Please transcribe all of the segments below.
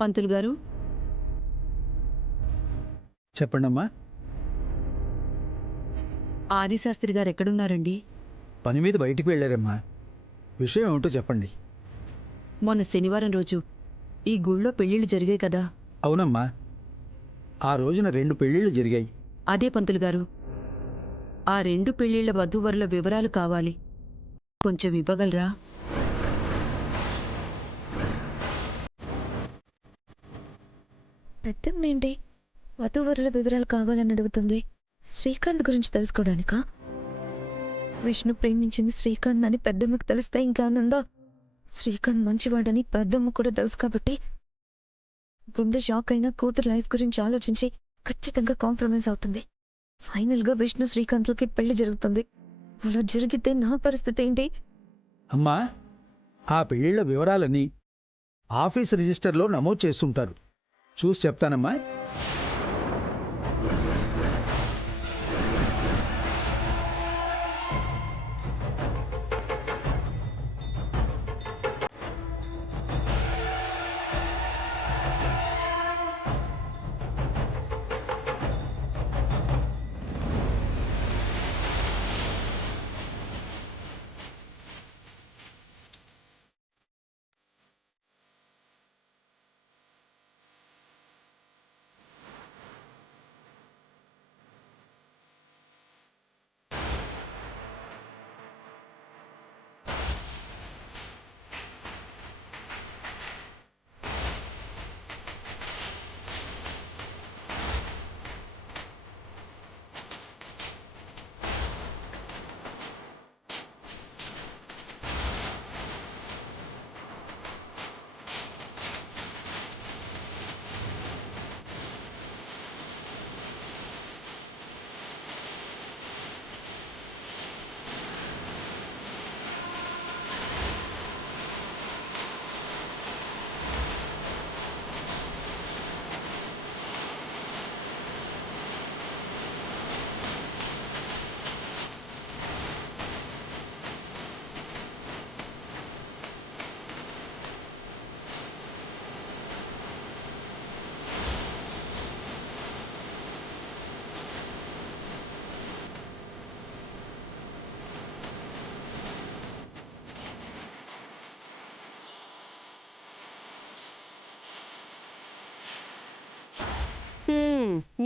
పంతులు గారు, చెప్పండమ్మా. ఆదిశాస్త్రి గారు ఎక్కడున్నారండి? పని మీద బయటికి వెళ్ళారమ్మా. విషయం ఏమిటో చెప్పండి. మొన్న శనివారం రోజు ఈ గుళ్ళో పెళ్ళిళ్ళు జరిగాయి కదా? అవునమ్మా, ఆ రోజున 2 పెళ్ళిళ్ళు జరిగాయి. అదే పంతులు గారు, ఆ 2 పెళ్ళిళ్ళ వధూవరుల వివరాలు కావాలి. కొంచెం ఇవ్వగలరా? పెద్దమ్మేంటి వధూవరుల వివరాలు కావాలని అడుగుతుంది? శ్రీకాంత్ గురించి తెలుసుకోవడానికా? విష్ణు ప్రేమించింది శ్రీకాంత్ అని పెద్దమ్మకి తెలిస్తే ఇంకా ఆనందా? శ్రీకాంత్ మంచివాడని పెద్దమ్మ కూడా తెలుసు కాబట్టి గుండె షాక్ అయినా కూతురు లైఫ్ గురించి ఆలోచించి ఖచ్చితంగా కాంప్రమైజ్ అవుతుంది. ఫైనల్గా విష్ణు శ్రీకాంత్లకి పెళ్లి జరుగుతుంది. అలా జరిగితే నా పరిస్థితి ఏంటి? అమ్మా, ఆ పెళ్ళిళ్ళ వివరాలని ఆఫీస్ రిజిస్టర్లో నమోదు చేస్తుంటారు. చూసి చెప్తానమ్మా.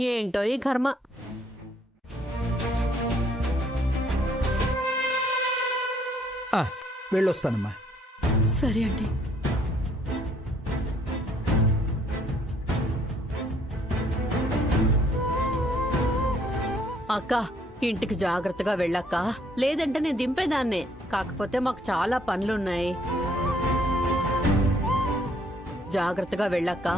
ఏంటో ఈ కర్మ. వెళ్ళొస్తానమ్మా. సరే అండి. అక్క, ఇంటికి జాగ్రత్తగా వెళ్ళక్క, లేదంటే నేను దింపేదాన్నే. కాకపోతే మాకు చాలా పనులున్నాయి. జాగ్రత్తగా వెళ్ళక్క.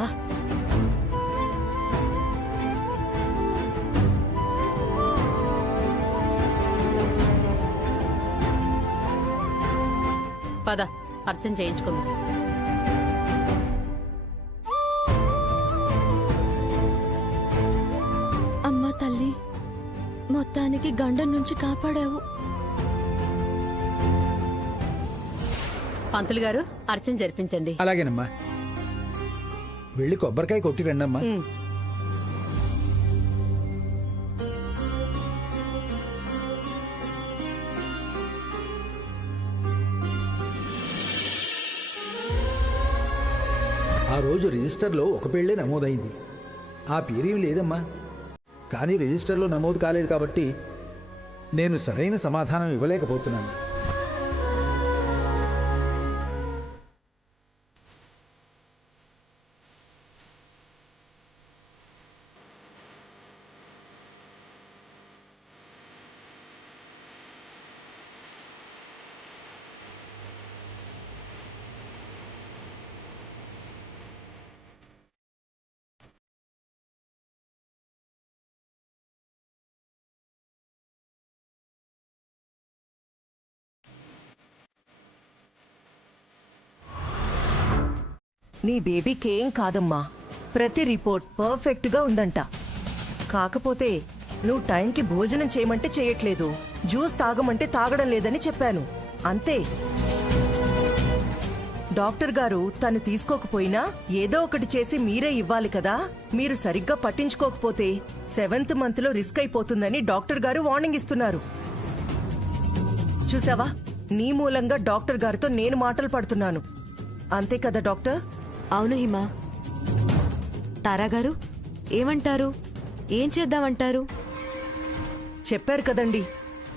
పద, అర్చన చేయించుకుందాం. అమ్మా తల్లి, మొత్తానికి గండం నుంచి కాపాడావు. పంతులు గారు, అర్చన జరిపించండి. అలాగేనమ్మా. వెళ్ళి కొబ్బరికాయ కొట్టి రండమ్మా. ఆ రోజు రిజిస్టర్లో ఒక పెళ్ళే నమోదైంది. ఆ పేరేమి లేదమ్మా. కానీ రిజిస్టర్లో నమోదు కాలేదు కాబట్టి నేను సరైన సమాధానం ఇవ్వలేకపోతున్నాను. నీ బేబీకి ఏం కాదమ్మా. ప్రతి రిపోర్ట్ పర్ఫెక్ట్గా ఉందంట. కాకపోతే నువ్వు టైంకి భోజనం చేయమంటే చేయట్లేదు, జ్యూస్ తాగమంటే తాగడం లేదని చెప్పాను, అంతే. డాక్టర్ గారు తను తీసుకోకపోయినా ఏదో ఒకటి చేసి మీరే ఇవ్వాలి కదా. మీరు సరిగ్గా పట్టించుకోకపోతే 7th మంత్ లో రిస్క్ అయిపోతుందని డాక్టర్ గారు వార్నింగ్ ఇస్తున్నారు. చూసావా, నీ మూలంగా డాక్టర్ గారితో నేను మాటలు పడుతున్నాను. అంతే కదా డాక్టర్? అవును హిమ. తారా గారు ఏమంటారు? ఏం చేద్దామంటారు? చెప్పారు కదండి,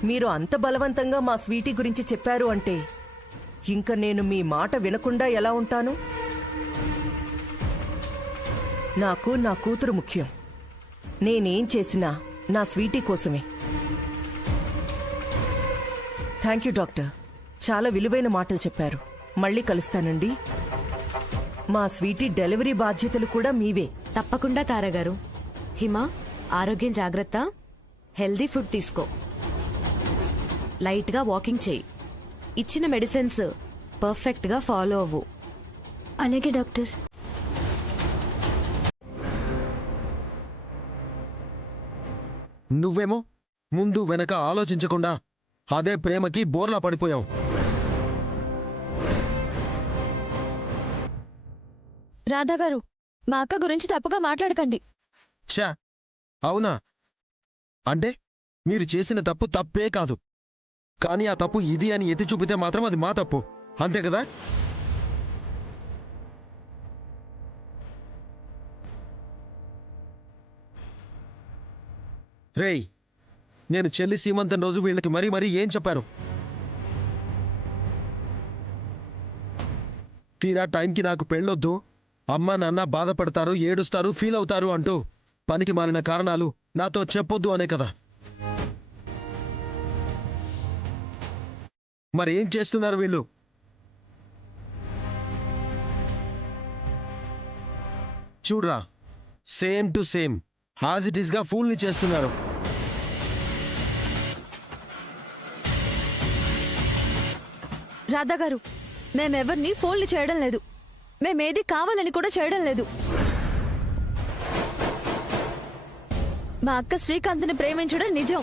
మీరు అంత బలవంతంగా మా స్వీటీ గురించి చెప్పారు అంటే ఇంక నేను మీ మాట వినకుండా ఎలా ఉంటాను? నాకు నా కూతురు ముఖ్యం. నేనేం చేసినా నా స్వీటీ కోసమే. థ్యాంక్ యూ డాక్టర్, చాలా విలువైన మాటలు చెప్పారు. మళ్ళీ కలుస్తానండి. మా స్వీటీ డెలివరీ బాధ్యతలు కూడా మీవే. తప్పకుండా తారా గారు. హిమ, ఆరోగ్యం జాగ్రత్త. హెల్దీ ఫుడ్ తీసుకో. లైట్ గా వాకింగ్ చేయి. ఇచ్చిన మెడిసిన్స్ పర్ఫెక్ట్ గా ఫాలో అవ్వు. అలాగే డాక్టర్. నువ్వేమో ముందు వెనక ఆలోచించకుండా అదే ప్రేమకి బోర్లా పడిపోయావు. రాధా గారు, మా అక్క గురించి తప్పుగా మాట్లాడకండి. ఛా, అవునా? అంటే మీరు చేసిన తప్పు తప్పే కాదు, కానీ ఆ తప్పు ఇది అని ఎత్తి చూపితే మాత్రం అది మా తప్పు, అంతే కదా? రేయ్, నేను చెల్లి సీమంతం రోజు వీళ్ళకి మరీ మరీ ఏం చెప్పాను? తీరా టైంకి నాకు పెళ్ళొద్దు, అమ్మ నాన్న బాధపడతారు, ఏడుస్తారు, ఫీల్ అవుతారు అంటూ పనికి మాలిన కారణాలు నాతో చెప్పొద్దు అనే కదా. మరి ఏం చేస్తున్నారు వీళ్ళు? చూడ్రా, same to same as it is గా ఫూల్ ని చేస్తున్నారు. రాధా గారు, మేమెవరిని ఫోన్లు చేయడం లేదు. మేమేది కావాలని కూడా చేయడం లేదు. మా అక్క శ్రీకాంత్ని ప్రేమించడం నిజం.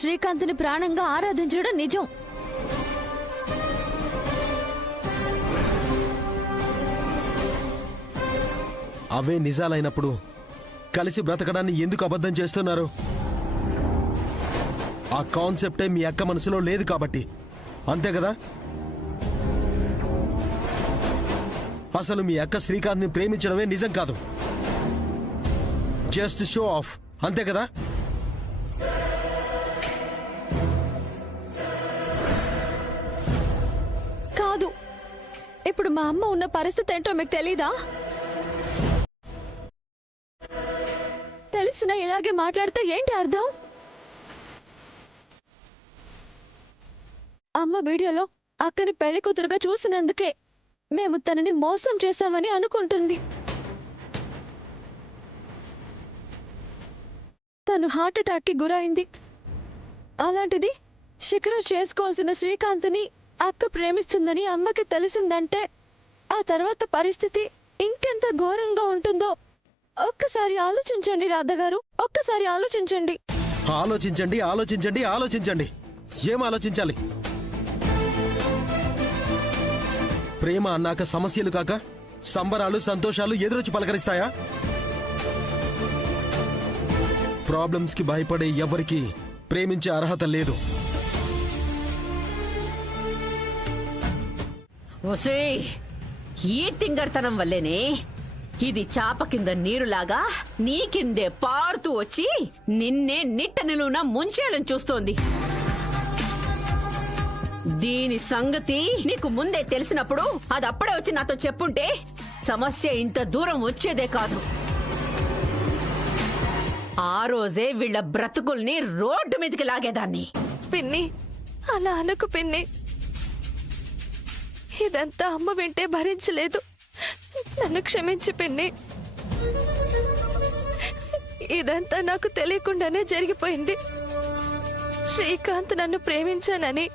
శ్రీకాంత్ని ప్రాణంగా ఆరాధించడం నిజం. అవే నిజాలైనప్పుడు కలిసి బ్రతకడాన్ని ఎందుకు అబద్ధం చేస్తున్నారు? ఆ కాన్సెప్టే మీ అక్క మనసులో లేదు కాబట్టి, అంతే కదా? అసలు మీ అక్క శ్రీకాంత్ని ప్రేమించడమే నిజం కాదు, జస్ట్ షో ఆఫ్, అంతే కదా? కాదు. ఇప్పుడు మా అమ్మ ఉన్న పరిస్థితి ఏంటో మీకు తెలీదా? తెలిసిన ఇలాగే మాట్లాడితే ఏంటి అర్థం? అమ్మ వీడియోలో అక్కని పెళ్లి కూతురుగా చూసినందుకే మేము తనని మోసం చేశామని అనుకుంటుంది. తను హార్ట్ అటాక్ కి గురైంది. అలాంటిది శిఖర చేసుకోవాల్సిన శ్రీకాంత్ని అక్క ప్రేమిస్తుందని అమ్మకి తెలిసిందంటే ఆ తర్వాత పరిస్థితి ఇంకెంత ఘోరంగా ఉంటుందో ఒక్కసారి ఆలోచించండి రాధా గారు, ఒక్కసారి ఆలోచించండి. ఆలోచించండి, ఆలోచించండి, ఆలోచించండి. ఏం ఆలోచించాలి? ప్రేమ అన్నాక సమస్యలు కాక సంబరాలు, సంతోషాలు ఎదురొచ్చి పలకరిస్తాయా? ప్రాబ్లమ్స్ కి భయపడే ఎవరికి ప్రేమించే అర్హత లేదు. ఒసే, ఈ తింగర్తనం వల్లేనే ఇది చాప కింద నీరులాగా నీ కిందే పారుతూ వచ్చి నిన్నే నిట్ట నిలువున ముంచేయాలని చూస్తోంది. దీని సంగతి నీకు ముందే తెలిసినప్పుడు అది అప్పుడే వచ్చి నాతో చెప్పుంటే సమస్య ఇంత దూరం వచ్చేదే కాదు. ఆ రోజే వీళ్ళ బ్రతుకుల్ని రోడ్డు మీదకి లాగేదాన్ని. పిన్ని, అలా అనకు పిన్ని. ఇదంతా అమ్మ వింటే భరించలేదు. నన్ను క్షమించి పిన్ని. ఇదంతా నాకు తెలియకుండానే జరిగిపోయింది. శ్రీకాంత్ నన్ను ప్రేమించానని,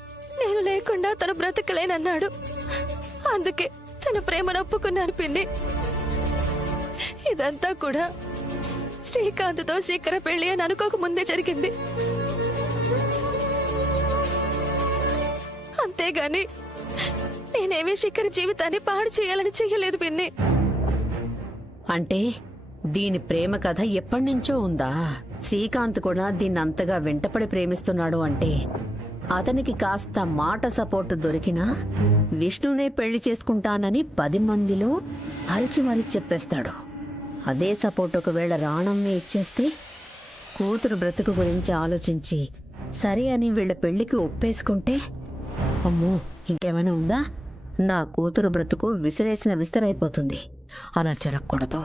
నేను లేకుండా తను బ్రతకలేనన్నాడు. అందుకే తన ప్రేమను ఒప్పుకున్నాను పిన్ని. ఇదంతా కూడా శ్రీకాంత్తో శిఖర పెళ్లి అని అనుకోక ముందే జరిగింది. అంతేగాని నేనేమీ శిఖర్ జీవితాన్ని పాడు చేయాలని చెయ్యలేదు పిన్ని. అంటే దీని ప్రేమ కథ ఎప్పటినుంచో ఉందా? శ్రీకాంత్ కూడా దీన్ని అంతగా వెంటపడి ప్రేమిస్తున్నాడు అంటే అతనికి కాస్త మాట సపోర్ట్ దొరికినా విష్ణునే పెళ్లి చేసుకుంటానని 10 మందిలో అరిచి మరీ చెప్పేస్తాడు. అదే సపోర్ట్ ఒకవేళ రాణమ్మే ఇచ్చేస్తే కూతురు బ్రతుకు గురించి ఆలోచించి సరే అని వీళ్ళ పెళ్లికి ఒప్పేసుకుంటే, అమ్మో ఇంకేమైనా ఉందా? నా కూతురు బ్రతుకు విసిరేసిన విస్తరైపోతుంది. అలా జరగకూడదు.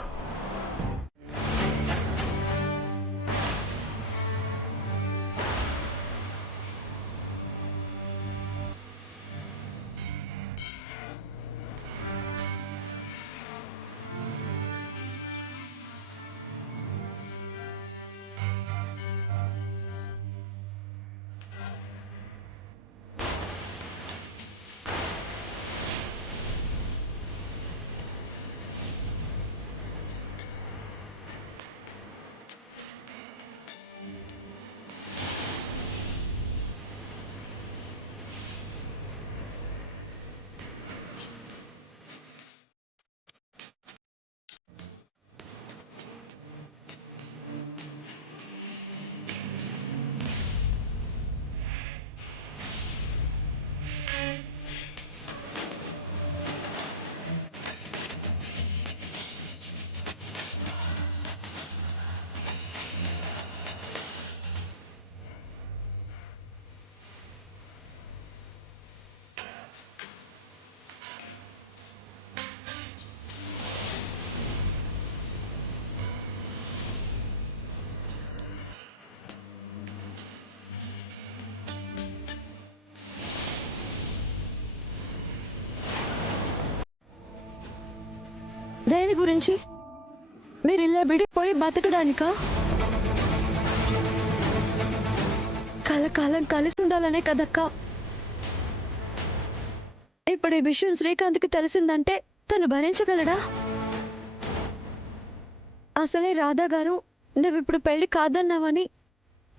దేని గురించి? మీరు ఇలా విడిపోయి బతకడానికా? కలకాలం కలిసి ఉండాలనే కదక్కా. ఇప్పుడు ఈ విషయం శ్రీకాంత్కి తెలిసిందంటే తను భరించగలడా? అసలే రాధా గారు నువ్విప్పుడు పెళ్లి కాదన్నావని,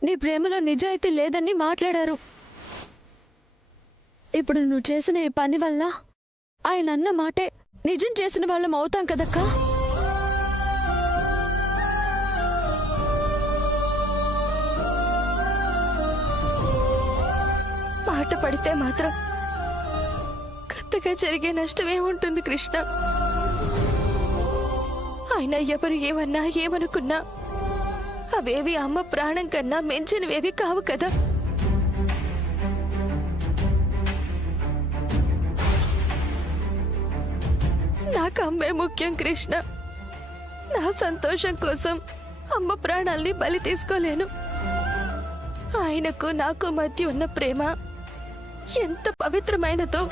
నీ ప్రేమలో నిజాయితీ లేదని మాట్లాడారు. ఇప్పుడు నువ్వు చేసిన ఈ పని వల్ల ఆయన అన్న మాటే నిజం చేసిన వాళ్ళం అవుతాం కదక్కా. మాట పడితే మాత్రం కొత్తగా జరిగే నష్టమేముంటుంది కృష్ణ? ఆయన ఎవరు ఏమన్నా ఏమనుకున్నా అవేవి అమ్మ ప్రాణం కన్నా మించినవేవి కావు కదా. నాకు అమ్మే ముఖ్యం కృష్ణ. నా సంతోషం కోసం అమ్మ ప్రాణాల్ని బలి తీసుకోలేను. ఆయనకు నాకు మధ్య ఉన్న ప్రేమ ఎంత పవిత్రమైనదో,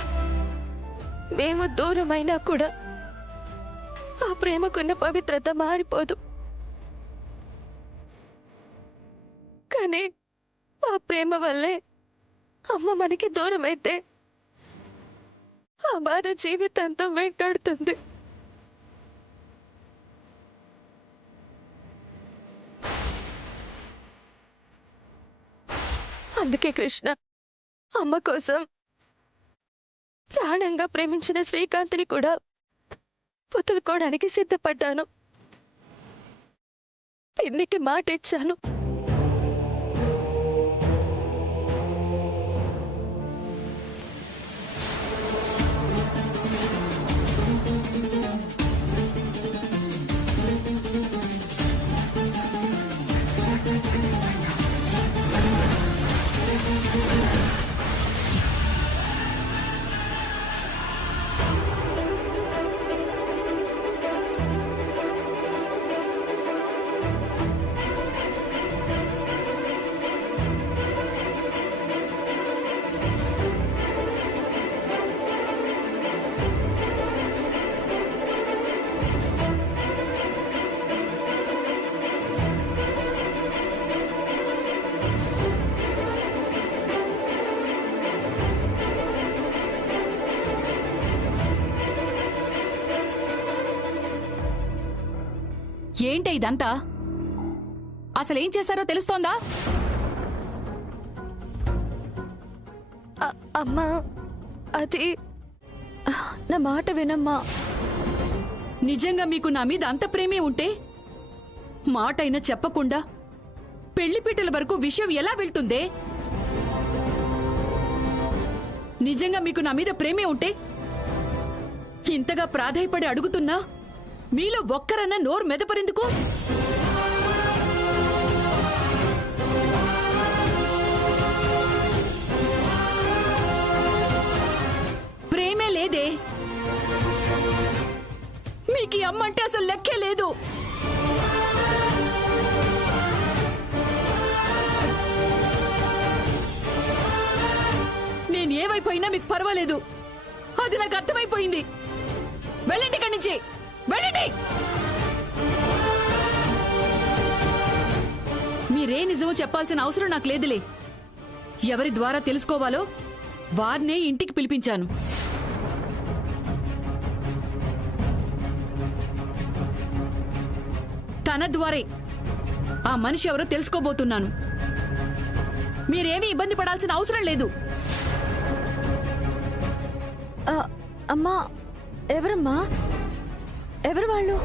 మేము దూరమైనా కూడా ఆ ప్రేమకున్న పవిత్రత మారిపోదు. కానీ ఆ ప్రేమ వల్లే అమ్మ మనకి దూరమైతే ఆ బాధ జీవితంతో వెంటాడుతుంది. అందుకే కృష్ణ, అమ్మ కోసం ప్రాణంగా ప్రేమించిన శ్రీకాంత్ని కూడా వదులుకోవడానికి సిద్ధపడ్డాను. పిన్నికి మాట ఇచ్చాను. ఏంటే ఇదంతా? అసలేం చేశారో తెలుస్తోందా? అమ్మా, అది నా మాట వినమ్మా. నిజంగా మీకు నా మీద అంత ప్రేమే ఉంటే మాటైనా చెప్పకుండా పెళ్లిపీటల వరకు విషయం ఎలా వెళ్తుందే? నిజంగా మీకు నా మీద ప్రేమే ఉంటే ఇంతగా ప్రాధాయపడి అడుగుతున్నా మీలో ఒక్కరన్నా నోరు మెదపరెందుకు? ప్రేమే లేదే. మీకు ఈ అమ్మ అంటే అసలు లెక్కే లేదు. నేను ఏవైపోయినా మీకు పర్వాలేదు, అది నాకు అర్థమైపోయింది. వెళ్ళండి ఇక్కడి నుంచి, వెళ్ళండి. మీరే నిజమో చెప్పాల్సిన అవసరం నాకు లేదులే. ఎవరి ద్వారా తెలుసుకోవాలో వారినే ఇంటికి పిలిపించాను. తన ద్వారే ఆ మనిషి ఎవరో తెలుసుకోబోతున్నాను. మీరేమీ ఇబ్బంది పడాల్సిన అవసరం లేదు. అమ్మా, ఎవరమ్మా? ఎవరు వాళ్ళు?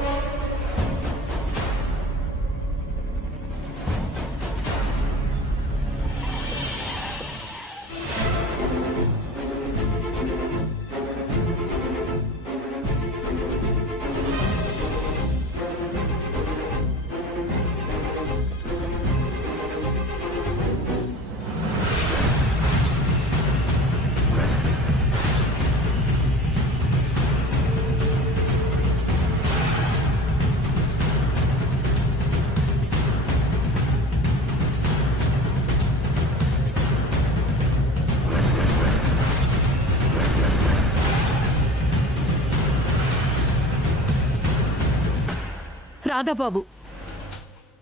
రాధాబాబు,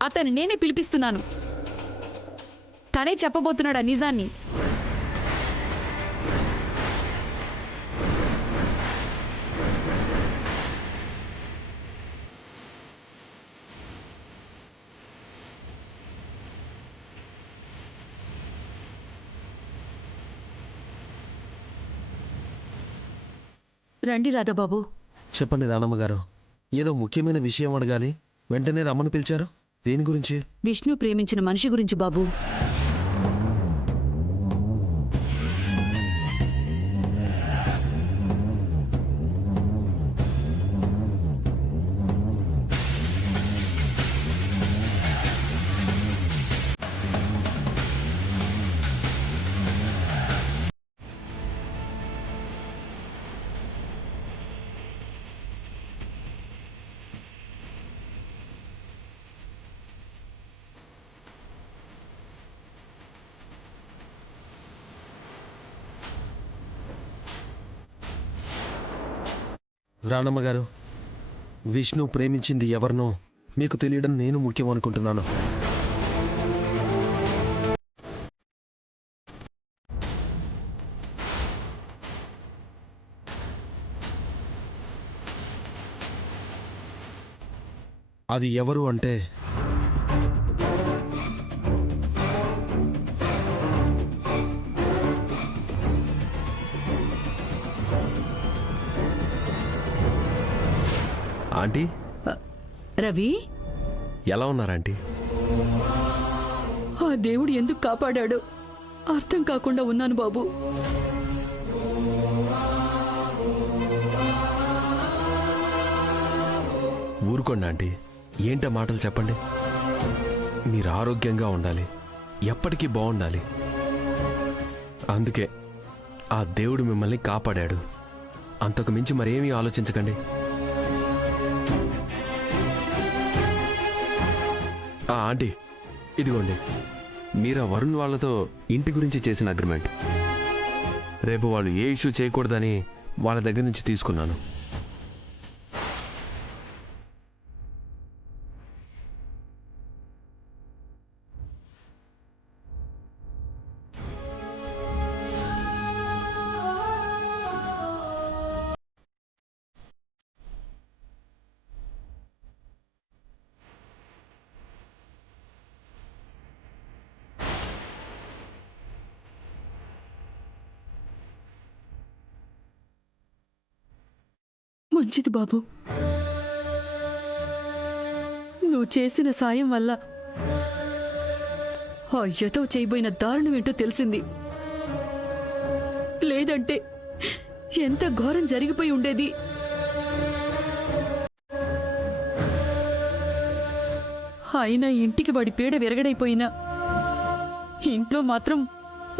అతన్ని నేనే పిలిపిస్తున్నాను. తనే చెప్పబోతున్నాడు ఆ నిజాన్ని. రండి రాధాబాబు. చెప్పండి రాణమ్మ గారు, ఏదో ముఖ్యమైన విషయం అడగాలి, వెంటనే రమ్మని పిలిచారు. దేని గురించి? విష్ణు ప్రేమించిన మనిషి గురించి బాబు. రాణమ్మ గారు, విష్ణు ప్రేమించింది ఎవరినో మీకు తెలియడం నేను ముఖ్యం అనుకుంటున్నాను. అది ఎవరు అంటే ఆంటీ, రవి, ఎలా ఉన్నారాంటీ? ఆ దేవుడు ఎందుకు కాపాడాడో అర్థం కాకుండా ఉన్నాను బాబు. ఊరుకోండి ఆంటీ, ఏంటో మాటలు చెప్పండి. మీరు ఆరోగ్యంగా ఉండాలి, ఎప్పటికీ బాగుండాలి. అందుకే ఆ దేవుడు మిమ్మల్ని కాపాడాడు. అంతకు మించి మరేమీ ఆలోచించకండి. ఆంటీ, ఇదిగోండి, మీరు ఆ వరుణ్ వాళ్ళతో ఇంటి గురించి చేసిన అగ్రిమెంట్. రేపు వాళ్ళు ఏ ఇష్యూ చేయకూడదని వాళ్ళ దగ్గర నుంచి తీసుకున్నాను. మంచిది బాబు. నువ్వు చేసిన సాయం వల్ల ఆ యతో చేయబోయిన దారుణం ఏంటో తెలిసింది. లేదంటే ఎంత ఘోరం జరిగిపోయి ఉండేది. అయినా ఇంటికి వాడి పీడ విరగడైపోయినా ఇంట్లో మాత్రం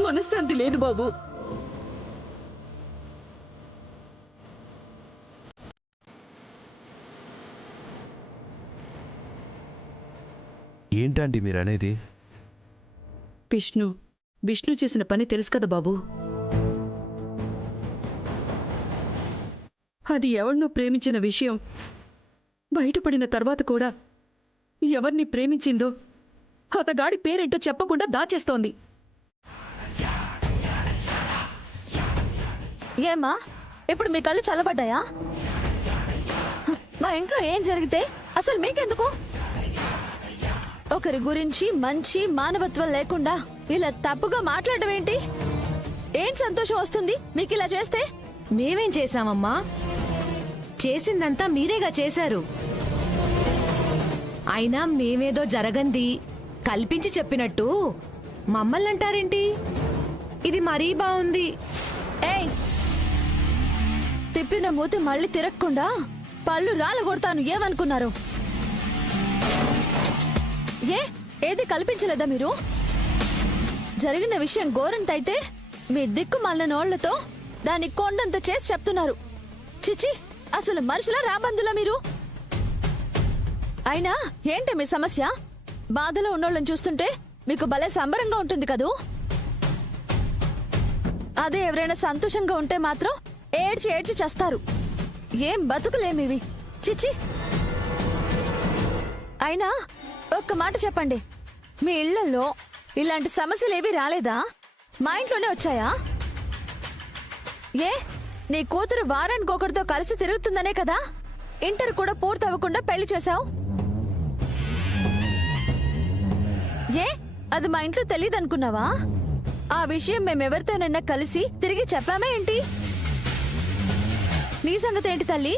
మనశ్శాంతి లేదు బాబు. ఏంటండి మీరు అనేది? విష్ణు చేసిన పని తెలుసు కదా బాబు. అది ఎవరినో ప్రేమించిన విషయం బయటపడిన తర్వాత కూడా ఎవరిని ప్రేమించిందో అతగాడి పేరేంటో చెప్పకుండా దాచేస్తోంది. ఏమ్మా, ఇప్పుడు మీ కళ్ళు చల్లబడ్డాయా? మా ఇంట్లో ఏం జరిగితే అసలు మీకెందుకు? ఒకరి గురించి మంచి మానవత్వం లేకుండా ఇలా తప్పుగా మాట్లాడడం ఏంటి? ఏం సంతోషం వస్తుంది మీకు ఇలా చేస్తే? మేమేం చేశామమ్మా? చేసిందంతా మీరేగా చేశారు. అయినా మేమేదో జరగంది కల్పించి చెప్పినట్టు మమ్మల్ని అంటారేంటి? ఇది మరీ బాగుంది. ఏయ్, తిప్పిన మూతి మళ్ళీ తిరగకుండా పళ్ళు రాలగొడతాను. ఏమనుకున్నారు? ఏది కల్పించలేదా మీరు? జరిగిన విషయం ఘోరంతైతే మీ దిక్కు మళ్ళ నోళ్లతో దాన్ని కొండంత చేసి చెప్తున్నారు. చిచి, అసలు మనుషుల రాబందులా మీరు? అయినా ఏంటి మీ సమస్య? బాధలో ఉన్నోళ్ళని చూస్తుంటే మీకు భలే సంబరంగా ఉంటుంది కదూ. అదే ఎవరైనా సంతోషంగా ఉంటే మాత్రం ఏడ్చి ఏడ్చి చేస్తారు. ఏం బతుకులేమివి, చిచి. అయినా ఒక్క మాట చెప్పండి, మీ ఇళ్లలో ఇలాంటి సమస్యలేవి రాలేదా? మా ఇంట్లోనే వచ్చాయా? నీ కూతురు వారానికి ఒకరితో కలిసి తిరుగుతుందనే కదా ఇంటర్ కూడా పూర్తవ్వకుండా పెళ్లి చేశావు. అది మా ఇంట్లో తెలియదనుకున్నావా? ఆ విషయం మేమెవరితోనైనా కలిసి తిరిగి చెప్పామే ఏంటి? నీ సంగతి ఏంటి తల్లి?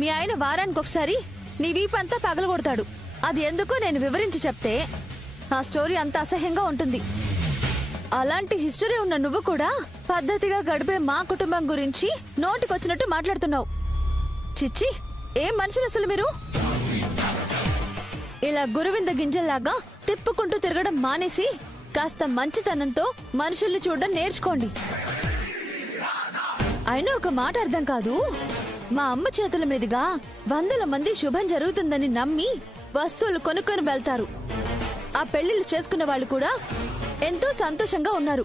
మీ ఆయన వారానికి ఒకసారి నీ వీపంతా పగలగొడతాడు. అది ఎందుకో నేను వివరించి చెప్తే ఆ స్టోరీ అంత అసహ్యంగా ఉంటుంది. అలాంటి హిస్టరీ ఉన్న నువ్వు కూడా పద్ధతిగా గడిపే మా కుటుంబం గురించి నోటికొచ్చినట్టు మాట్లాడుతున్నావు. చిచ్చి, ఏం మనుషులు అసలు మీరు? ఇలా గురువింద గింజల్లాగా తిప్పుకుంటూ తిరగడం మానేసి కాస్త మంచితనంతో మనుషుల్ని చూడడం నేర్చుకోండి. అయినా ఒక మాట అర్థం కాదు, మా అమ్మ చేతుల మీదుగా 100 మంది శుభం జరుగుతుందని నమ్మి వస్తువులు కొనుక్కొని వెళ్తారు. ఆ పెళ్లిళ్ళు చేసుకున్న వాళ్ళు కూడా ఎంతో సంతోషంగా ఉన్నారు.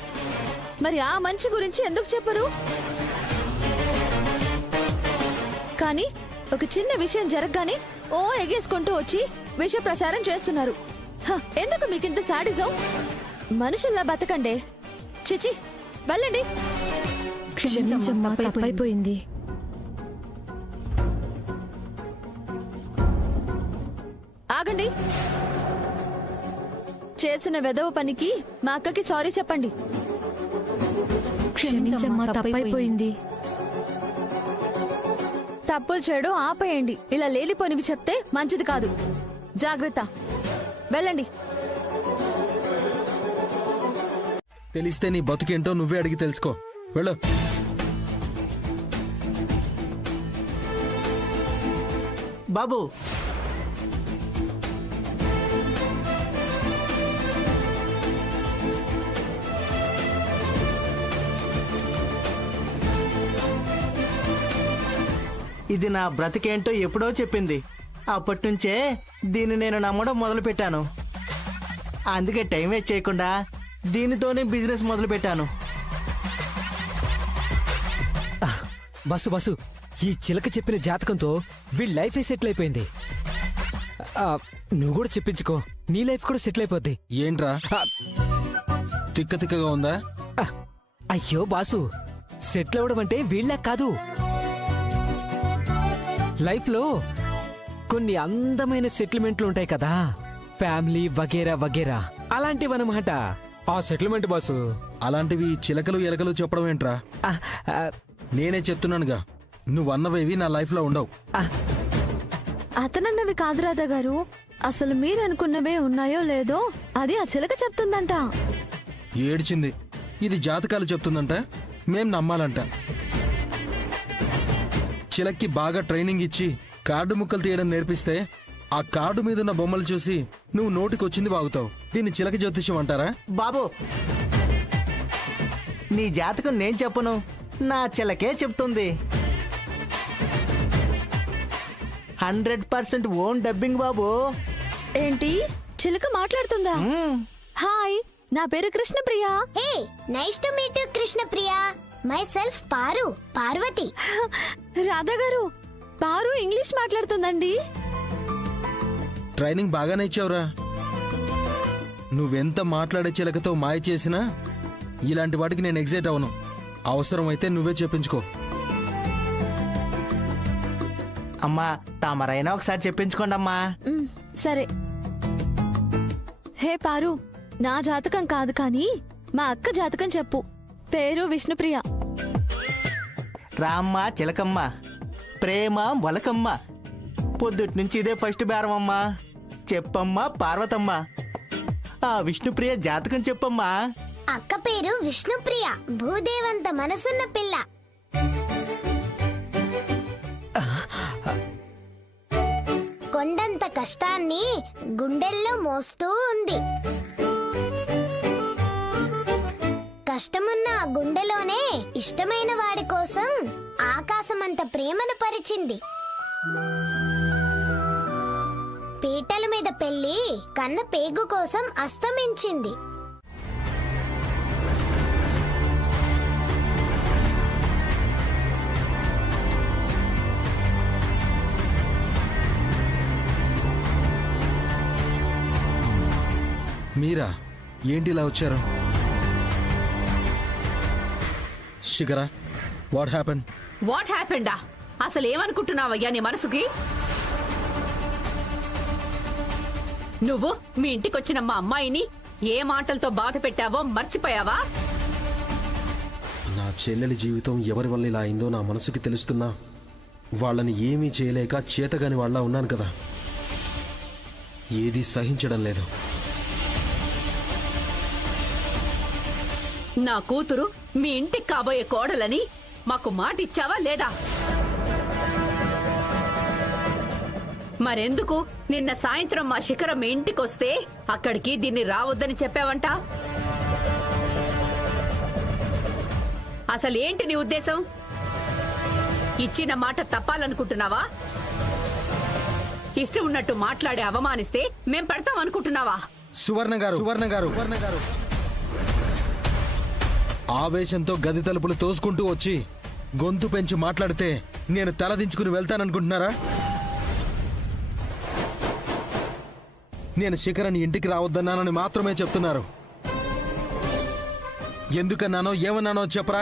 మరి ఆ మంచి గురించి ఎందుకు చెప్పరు? కానీ ఒక చిన్న విషయం జరగగానే ఎగేసుకుంటూ వచ్చి విష ప్రచారం చేస్తున్నారు. ఎందుకు మీకింత సాడిజం? మనుషుల్లా బతకండి. చిచి, వెళ్ళండి. క్షమించమ్మా, తప్పైపోయింది. ఆగండి. చేసిన వెధవ పనికి మా అక్కకి సారీ చెప్పండి. క్షమించమ్మా, తప్పైపోయింది. తప్పులు చేయడం ఆపేయండి. ఇలా లేనిపోనివి చెప్తే మంచిది కాదు. జాగ్రత్త, వెళ్ళండి. తెలిస్తే నీ బతుకేంటో నువ్వే అడిగి తెలుసుకో. వెళ్ళు. బాబు, ఇది నా బ్రతికేంటో ఎప్పుడో చెప్పింది. అప్పటి నుంచే దీన్ని నేను నమ్మడం మొదలు పెట్టాను. అందుకే టైం వేస్ట్ చేయకుండా దీనితోనే బిజినెస్ మొదలు పెట్టాను. బస్సు ఈ చిలక చెప్పిన జాతకంతో వీళ్ళ లైఫే సెటిల్ అయిపోయింది. నువ్వు కూడా చెప్పించుకో, నీ లైఫ్ కూడా సెటిల్ అయిపోద్ది. ఏంట్రా తిక్కగా ఉందా? అయ్యో బాసు, సెటిల్ అవ్వడం అంటే వీళ్ళ కాదు. లైఫ్ లో కొన్ని అందమైన సెటిల్మెంట్లు ఉంటాయి కదా, ఫ్యామిలీ వగేరా వగేరా, అలాంటివన్నమాట ఆ సెటిల్మెంట్ బాసు. అలాంటివి చిలకలు ఎలకలు చెప్పడం ఏంట్రా? నేనే చెప్తున్నానుగా, నువ్వన్నవేవి నా లైఫ్లో ఉండవు. అతనన్నవి కాదు రాధా గారు, అసలు మీరు అనుకున్నవే ఉన్నాయో లేదో అది ఆ చిలక చెప్తుందంట. ఏడ్చింది. ఇది జాతకాలు చెప్తుందంట, మేం నమ్మాలంట. చిలక్కి బాగా ట్రైనింగ్ ఇచ్చి కార్డు ముక్కలు తీయడం నేర్పిస్తే ఆ కార్డు మీదున్న బొమ్మలు చూసి నువ్వు నోటికొచ్చింది వాగుతావు. దీన్ని చిలక జ్యోతిష్యం అంటారా? బాబు, నీ జాతకం నేను చెప్పను, నా చిలకే చెప్తుంది. 100% ఓన్ డబ్బింగ్ బాబు. ఏంటి, చిలక మాట్లాడుతుందా? హాయ్, నా పేరు Krishnapriya. Hey, nice to meet you Krishnapriya. Myself Parvathi. Radha గారు, పారు ఇంగ్లీష్ మాట్లాడుతుందండి. ట్రైనింగ్ బాగానే ఇచ్చావురా. నువ్వెంత మాట్లాడే చిలకతో మాయ చేసినా ఇలాంటి వాటికి నేను ఎగ్జైట్ అవను. అవసరమైతే నువ్వే చెప్పించుకో. అమ్మా, తమరైనా ఒకసారి చెప్పించుకోండి అమ్మా. సరే. హే పారు, నా జాతకం కాదు కానీ మా అక్క జాతకం చెప్పు. పేరు విష్ణుప్రియ. రామ్మ చిలకమ్మ, ప్రేమ మొలకమ్మ. పొద్దుటి నుంచి ఇదే ఫస్ట్ బేరమమ్మా. చెప్పమ్మా పార్వతమ్మ, ఆ విష్ణుప్రియ జాతకం చెప్పమ్మా. అక్క పేరు విష్ణుప్రియ, భూదేవంత మనసున్న పిల్ల. కొండంత కష్టాన్ని గుండెల్లో మోస్తూ ఉంది. కష్టమున్న ఆ గుండెలోనే ఇష్టమైన వాడి కోసం ఆకాశమంత ప్రేమను పరిచింది. పీటల మీద పెళ్లి కన్న పేగు కోసం అస్తమించింది. మీరా ఏంటి ఇలా వచ్చారు? Shikhara, what happen? వాట్ హ్యాపెండా? అసలు ఏమనుకుంటున్నావయ్యా నీ మనసుకి? నువ్వు మీ ఇంటికొచ్చిన మా అమ్మాయిని ఏ మాటలతో బాధ పెట్టావో మర్చిపోయావా? నా చెల్లెలి జీవితం ఎవరి వల్ల ఇలా అయిందో నా మనసుకి తెలుస్తున్నా వాళ్ళని ఏమీ చేయలేక చేతగాని వాళ్ళ ఉన్నాను కదా. ఏది సహించడం లేదు. నా కూతురు మీ ఇంటికి కాబోయే కోడలని మాకు మాట ఇచ్చావా లేదా? మరెందుకు నిన్న సాయంత్రం మా శిఖరం మీ ఇంటికొస్తే అక్కడికి దీన్ని రావద్దని చెప్పావంట? అసలేంటి నీ ఉద్దేశం? ఇచ్చిన మాట తప్పాలనుకుంటున్నావా? ఇష్టం ఉన్నట్టు మాట్లాడి అవమానిస్తే మేం పడతాం అనుకుంటున్నావా? సువర్ణ గారు ఆవేశంతో గది తలుపులు తోసుకుంటూ వచ్చి గొంతు పెంచి మాట్లాడితే నేను తలదించుకుని వెళ్తాననుకుంటున్నారా? నేను శిఖరాన్ని ఇంటికి రావద్దన్నానని మాత్రమే చెప్తున్నారు. ఎందుకన్నానో ఏమన్నానో చెప్పరా?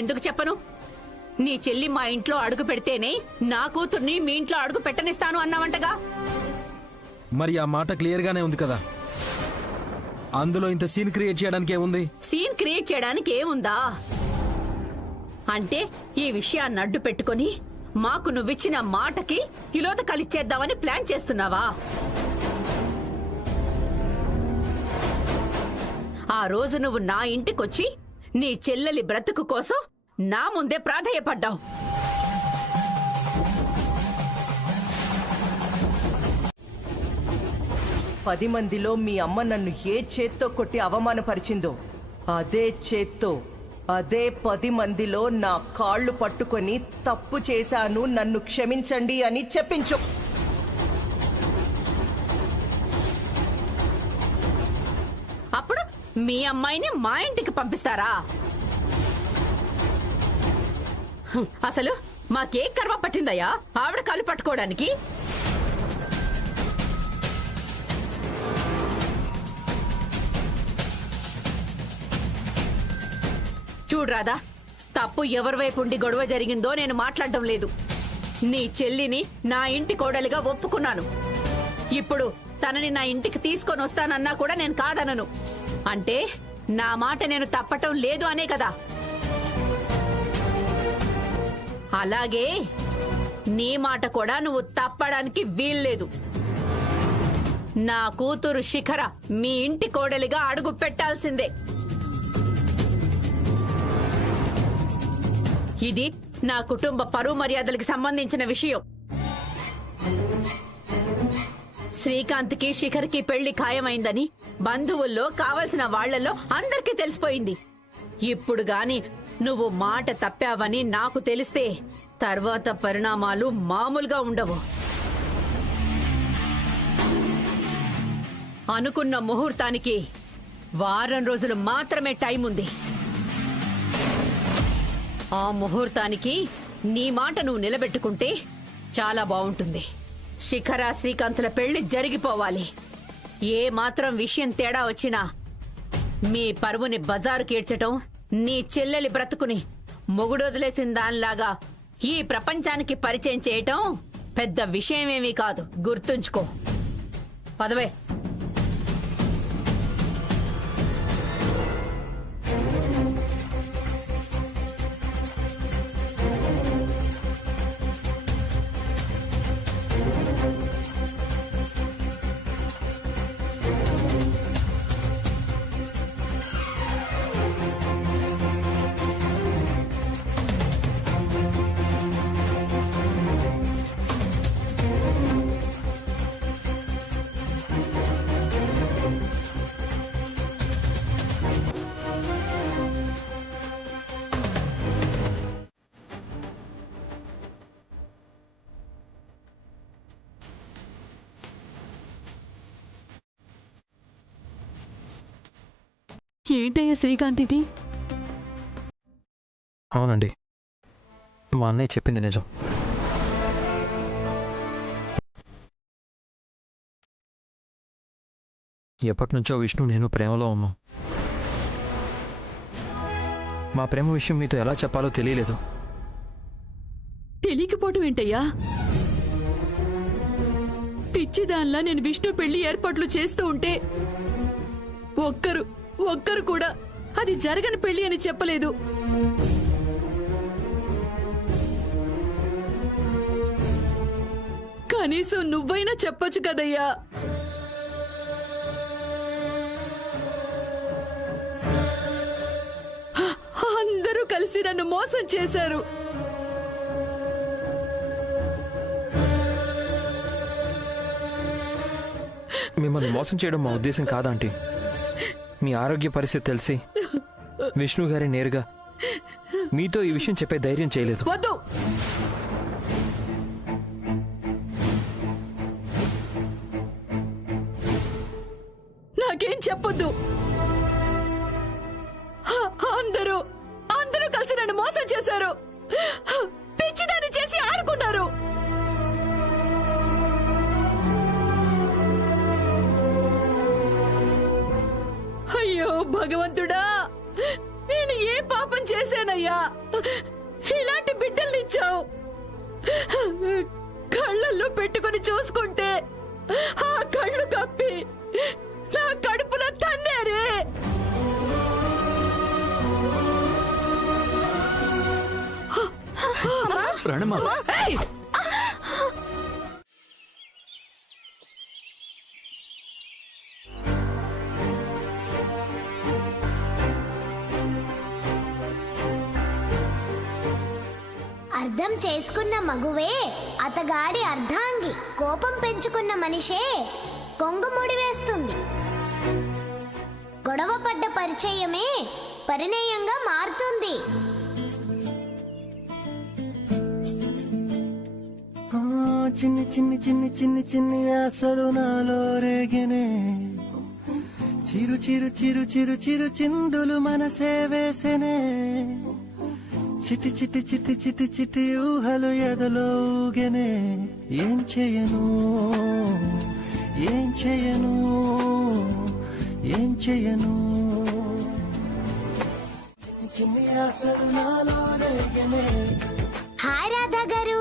ఎందుకు చెప్పను? నీ చెల్లి మా ఇంట్లో అడుగు పెడితేనే నా కూతుర్ని మీ ఇంట్లో అడుగు పెట్టనిస్తాను అన్నావంటగా. మరి ఆ మాట క్లియర్ గానే ఉంది కదా. అందులో ఇంత సీన్ క్రియేట్ చేయడానికి ఏముంది? సీన్ క్రియేట్ చేయడానికి ఏముందా? అంటే ఈ విషయాన్ని అడ్డు పెట్టుకుని మాకు నువ్విచ్చిన మాటకి కిలోత కలిచ్చేద్దామని ప్లాన్ చేస్తున్నావా? ఆ రోజు నువ్వు నా ఇంటికొచ్చి నీ చెల్లెలి బ్రతుకు కోసం నా ముందే ప్రాధేయపడ్డావు. పది మందిలో మీ అమ్మ నన్ను ఏ చేత్తో కొట్టి అవమానపరిచిందో అదే చేత్తో అదే 10 మందిలో నా కాళ్ళు పట్టుకొని తప్పు చేశాను, నన్ను క్షమించండి అని చెప్పించు. అప్పుడు మీ అమ్మాయిని మా ఇంటికి పంపిస్తారా? అసలు మాకే కర్మ పట్టిందయ్యా ఆవిడ కాలు పట్టుకోవడానికి? చూడరాదా, తప్పు ఎవరి వైపు ఉండి గొడవ జరిగిందో నేను మాట్లాడటం లేదు. నీ చెల్లిని నా ఇంటి కోడలిగా ఒప్పుకున్నాను. ఇప్పుడు తనని నా ఇంటికి తీసుకొని వస్తానన్నా కూడా నేను కాదనను. అంటే నా మాట నేను తప్పటం లేదు అనే కదా. అలాగే నీ మాట కూడా నువ్వు తప్పడానికి వీల్లేదు. నా కూతురు శిఖర మీ ఇంటి కోడలిగా అడుగు పెట్టాల్సిందే. ఇది నా కుటుంబ పరువు మర్యాదలకి సంబంధించిన విషయం. శ్రీకాంత్కి శిఖర్కి పెళ్లి ఖాయమైందని బంధువుల్లో కావలసిన వాళ్లలో అందరికీ తెలిసిపోయింది. ఇప్పుడు గాని నువ్వు మాట తప్పావని నాకు తెలిస్తే తర్వాత పరిణామాలు మామూలుగా ఉండవు. అనుకున్న ముహూర్తానికి వారం రోజులు మాత్రమే టైం ఉంది. ఆ ముహూర్తానికి నీ మాట నువ్వు నిలబెట్టుకుంటే చాలా బాగుంటుంది. శిఖర శ్రీకాంత్ల పెళ్లి జరిగిపోవాలి. ఏ మాత్రం విషయం తేడా వచ్చినా మీ పరువుని బజారు కీడ్చటం, నీ చెల్లెలి బ్రతుకుని మొగుడొదిలేసిన దానిలాగా ఈ ప్రపంచానికి పరిచయం చేయటం పెద్ద విషయమేమీ కాదు. గుర్తుంచుకో. పదవే. ఏంటయ్యా శ్రీకాంత్ ఇది? అవునండి, మా అన్నయ్య చెప్పింది నిజం. ఎప్పటి నుంచో విష్ణు నేను ప్రేమలో ఉన్నాం. మా ప్రేమ విషయం మీతో ఎలా చెప్పాలో తెలియలేదు. తెలియకపోవటం ఏంటయ్యా? పిచ్చిదాన్లా నేను విష్ణు పెళ్లి ఏర్పాట్లు చేస్తూ ఉంటే ఒక్కరు కూడా అది జరగని పెళ్లి అని చెప్పలేదు. కనీసం నువ్వైనా చెప్పొచ్చు కదయ్యా. అందరూ కలిసి నన్ను మోసం చేశారు. మిమ్మల్ని మోసం చేయడం మా ఉద్దేశం కాదంటీ. మీ ఆరోగ్య పరిస్థితి తెలిసి విష్ణు గారి నేరుగా మీతో ఈ విషయం చెప్పే ధైర్యం చేయలేదు. వద్దు. నాకేం చెప్పొద్దు. అందరూ కలిసి నన్ను మోసం చేశారు. పిచ్చిదాన్ని చేసి ఆడుకున్నారు. అయ్యో భగవంతుడా, నేను ఏ పాపం చేశానయ్యా? ఇలాంటి బిడ్డల్నిచ్చావు. కళ్ళల్లో పెట్టుకుని చూసుకుంటే ఆ కళ్ళు కప్పి నా కడుపులో తన్నారే. ఏయ్! అర్థం చేసుకున్న మగువే అతగాడి అర్ధాంగి. కోపం పెంచుకున్న మనిషే కొంగుముడి వేస్తుంది. గొడవ పడ్డ పరిచయమే పరిణయంగా మారుతుంది. చిన్ని చిన్ని చిన్ని చిన్ని చిన్ని ఆశలు నాలో రేగినే. చిరు చిరు చిరు చిరు చిరు చిందులు మనసే వేసెనే. చిటి చిటి చిటి చిటి చిటి ఊహలు ఎదలో ఊగెనే. ఏం చేయను ఏం చేయను ఏం చేయను. చిన్ని ఆశలు నాలో రేగినే. హాయ్ రాధా గారు,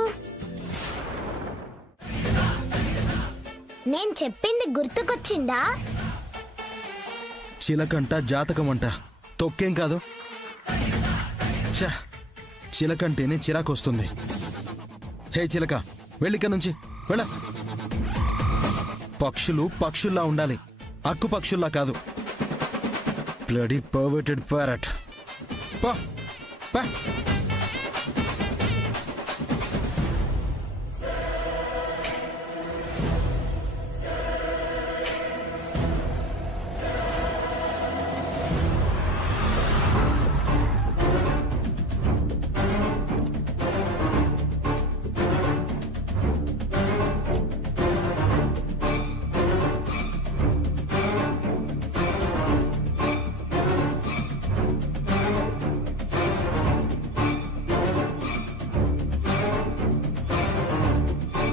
నేను చెప్పింది గుర్తుకొచ్చిందా? చిలకంట జాతకమంట తొక్కేం కాదు. చిలకంటేనే చిరాకొస్తుంది. హే చిలక, వెళ్ళిక నుంచి వెళ్ళ. పక్షులు పక్షుల్లా ఉండాలి, అక్కు పక్షుల్లా కాదు. Bloody perverted parrot. పా